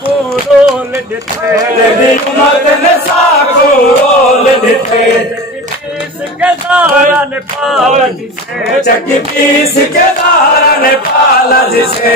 साकू role दिते जदी उमर ने साकू रोल दिते पीस के दारा ने पाला जिसे चक्की पीस के दारा ने पाला जिसे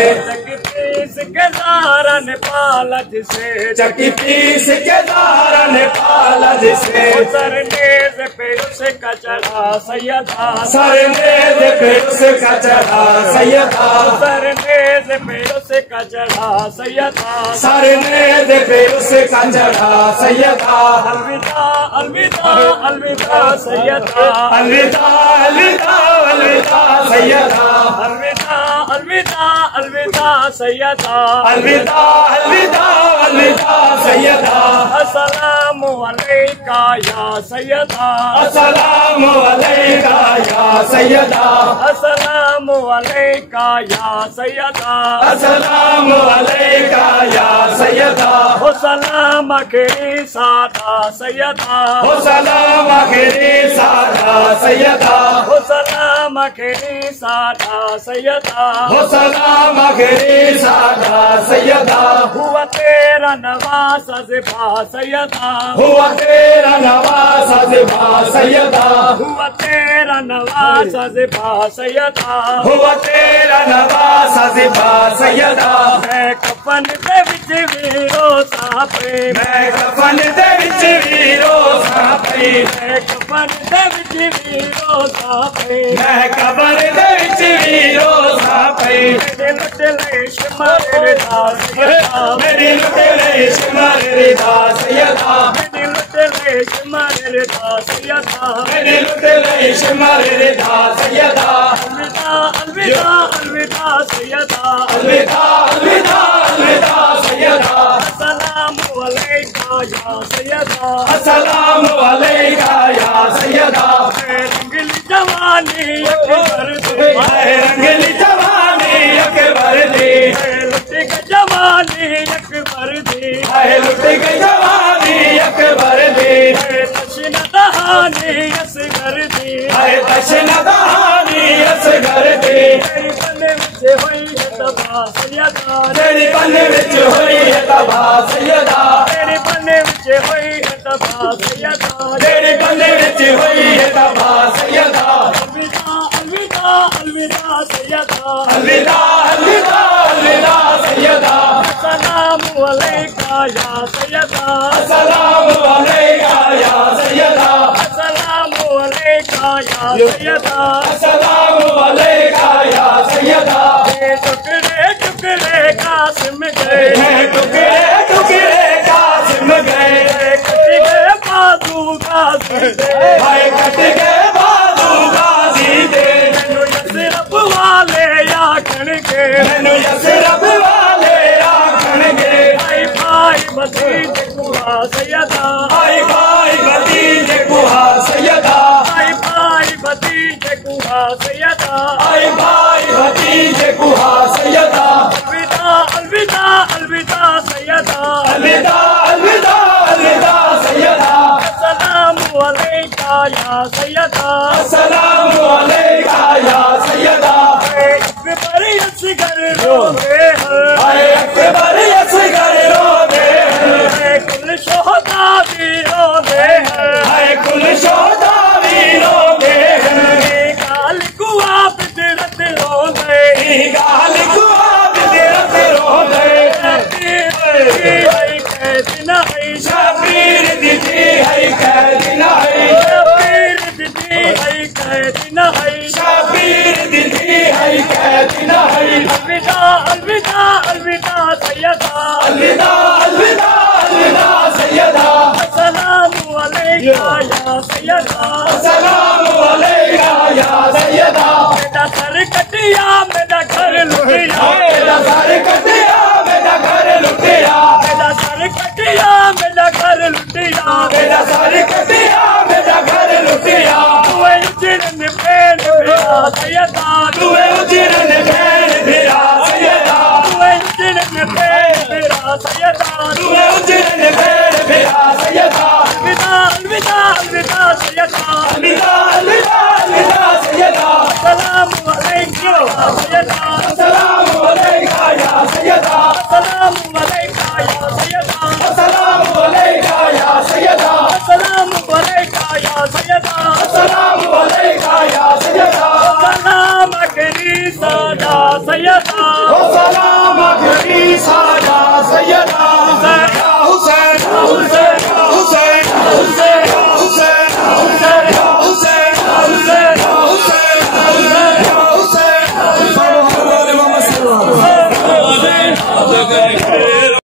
पीस के दारा ने पाला जिसे चक्की पीस के दारा ने पाला जिसे सरनेज पे उसका चढ़ा सैयदा सरनेज पे उसका चढ़ा सैयदा सरनेज पे उसका चढ़ा सैयदा सरनेज पे उसका चढ़ा सैयदा अलविदा अलविदा अलविदा सैयदा अलविदा अलविदा अलविदा सैयदा अलविदा अलविदा अलविदा सैयदा अलविदा अलविदा अलविदा सैयदा अस्सलामु अलैका या सैयदा अस्सलामु अलैका या सैयदा अस्सलामु अलैका या सैयदा अस्सलामु अलैका या सैयदा हो सलाम आखिरी सादा सैयदा हो सलाम आखिरी सादा सैयदा हो सलाम आखिरी सादा सैयदा हो सलाम आखिरी सादा सैयदा हुआ तेरा नवाज ज़िबा सैयदा हुआ तेरा नवाज ज़िबा सैयदा हुआ तेरा नवाज ज़िबा सैयदा हुआ तेरा नवाज ज़िबा सैयदा मैं कफन दे विच वीरो सापे मैं कफन दे विच वीरो सापे मैं कफन दे विच वीरो सापे मैं कफन दे विच वीरो सापे लुट ले शुमार दास मेरी लुट ले शुमार दास सैयदा मेरी लुट ले शुमार दास सैयदा मेरी लुट ले शुमार दास सैयदा अलविदा अलविदा अलविदा सैयदा अलविदा अलविदा अलविदा सैयदा अस्सलामु अलैका या सैयदा अस्सलामु अलैका या सैयदा रंगली जवानी अकबर दे रंगली जवानी अकबर दी लुट के जवानी अकबर दे लुट गई जवानी अकबर दी तशन दहानी असगर दे दशन दहानी असगर दी तेरी बने विच होई है तबा सैयदा तेरी पन्ने विच होई है तबा सैयदा तेरी बने विच होई है तबा सैयदा तेरी पन्ने विच होई है तबा सैयदा अलविदा अलविदा अलविदा सैयदा अलविदा अलविदा अलविदा सैयदा अस्सलामु अलैका या सैयदा अस्सलामु अलैका या सैयदा अस्सलामु अलैका या सैयदा अस्सलामु अलैका या सैयदा टुकड़े टुकड़े कासिम गए टुकड़े टुकड़े कासिम गए कट गए बाजू गाजी दे हाय कट गए बाजू गाजी दे मैनू यसरब वाले आखण के मैनू यसरब वाले आखण गे भाई भाई भतीजे कुहा सैयदा भाई भाई भतीजे कुहा सैयदा भाई भाई भतीजे कुहा सैयदा भाई भाई भतीजे कुहा सैयदा अलविदा अलविदा अलविदा सैयदा अलविदा अलविदा अलविदा सैयदा अस्सलामु अलैका या सैयदा अस्सलामु अलैका या सैयदा अकबर असगर रोवे हाय अकबर असगर रोवे कुल शोहदा भी रोवे हाय कुल शोहदा भी रोवे गाल कुआ बिदरत रोवे गाल कुआ बिदरत रोवे कैद नहीं शबीर दीदी है कैद नहीं शबीर दीदी है कैद नहीं शबीर दीदी है कैद नहीं अलविदा अलविदा अलविदा सैयदा अलविदा अलविदा अलविदा सैयदा अस्सलामु अलैका या सैयदा अस्सलामु अलैका या सैयदा मेरा सर कटिया मेरा घर लुटिया मेरा सर कटिया मेरा घर लुटिया मेरा सर कटिया मेरा घर लुटिया मेरा सर कटिया मेरा घर लुटिया तुए उजरन पेड़ मेरा सैयदा तुए उजरन भेड़ मेरा सैयदा तुए उजरन पेड़ मेरा सैयदा तुए उजरन भेड़ मेरा सैयदा